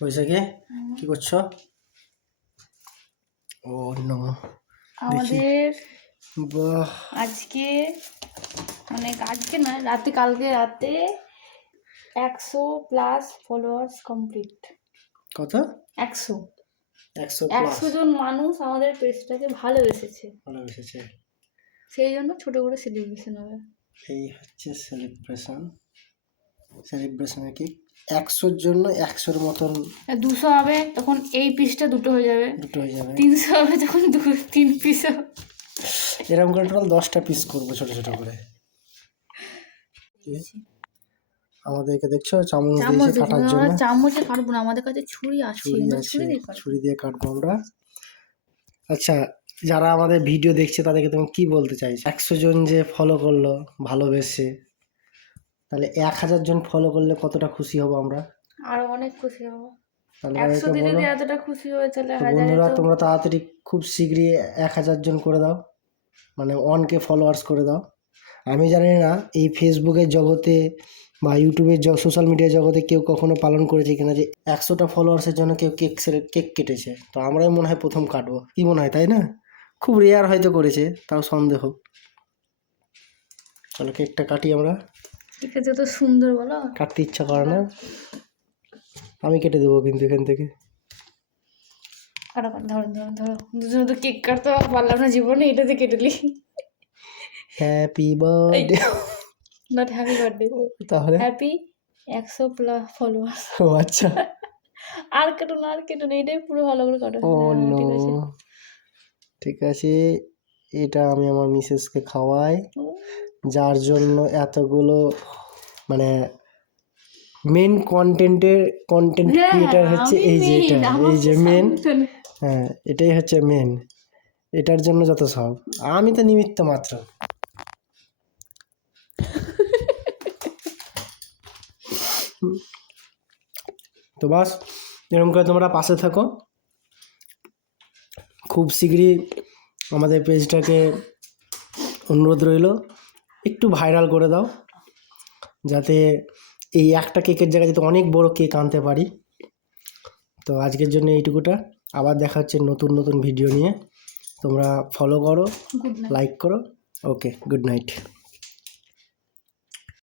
বৈশাখী কি? করছ? ও নো আমাদের আজকে মানে আজকে না রাতে কালকে রাতে একশো প্লাস ফলোয়ার্স কমপ্লিট কত? একশো। একশো একশো জন মানুষ আমাদের পেজটাকে ভালোবেসেছে। ভালোবেসেছে। সেই জন্য ছোট করে সেলিব্রেশন হবে। এই হচ্ছে সেলিব্রেশন সেলিব্রেশনে কি? একশোর জন্য একশোর মতন দুশো হবে তখন এই পিসটা দুটো হয়ে যাবে। দুটো হয়ে যাবে। তিনশো হবে তখন দু তিন পিস এরকম করে টোটাল দশটা পিস করব ছোট ছোট করে। আমাদেরকে দেখছ? চামচ দিয়েছে কাটার জন্য। চামচে কাটবো না আমাদের কাছে ছুরি আছে ছুরি ছুরি দিয়ে কাটবো। ছুরি দিয়ে কাটবো আমরা। আচ্ছা যারা আমাদের ভিডিও দেখছে তাদেরকে তুমি কি বলতে চাইছো? একশো জন যে ফলো করল ভালোবেসে। তাহলে এক হাজার জন ফলো করলে কতটা খুশি হব আমরা? আরও অনেক খুশি হব। একশো আমাদেরকে যদি এতটা খুশি হয়ে তাহলে বন্ধুরা তোমরা তাড়াতাড়ি খুব শীঘ্রই এক হাজার জন করে দাও। মানে ওয়ানকে ফলোয়ার্স করে দাও। আমি জানি না এই ফেসবুকের জগতে বা ইউটিউবের সোশ্যাল মিডিয়া জগতে কেউ কখনো পালন করেছে কিনা যে একশোটা ফলোয়ার্সের জন্য কেউ কেক কেক কেটেছে। তো আমরাই মনে হয় প্রথম কাটবো। কি মনে হয় তাই না? খুব রেয়ার হয়তো করেছে তাও সন্দেহ। চলো কেকটা কাটি আমরা। ঠিক আছে তো সুন্দর বলো। কাটতে ইচ্ছা করে না। আমি কেটে দেবো কিন্তু এখান থেকে। কাটো কাটো ধরো ধরো ধরো। দুজনে তো কেক কাটতে পারলাম না জীবনে এটাতে কেটেলি happy birthday not happy birthday তাহলে? হ্যাপি একশো প্লাস ফলোয়ার্স ও আচ্ছা। আর কাটো না আর কেটো না এটাই পুরো ভালো করে কাটো। ও হ্যাঁ, নো ঠিক আছে। ঠিক আছে এটা আমি আমার মিসেসকে খাওয়াই। ও, যার জন্য এতগুলো মানে মেন কন্টেন্টের কন্টেন্ট ক্রিয়েটার হচ্ছে এই যে এটা এই যে মেন হ্যাঁ এটাই হচ্ছে মেন এটার জন্য যত সব। আমি তো নিমিত্ত মাত্র। তো বাস এরকম করে তোমরা পাশে থাকো। খুব শীঘ্রই আমাদের পেজটাকে অনুরোধ রইল। একটু ভাইরাল করে দাও যাতে এই একটা কেকের জায়গায় যাতে অনেক বড় কেক আনতে পারি। তো আজকের জন্য এইটুকুটা। আবার দেখা হচ্ছে নতুন নতুন ভিডিও নিয়ে। তোমরা ফলো করো লাইক করো। Okay good night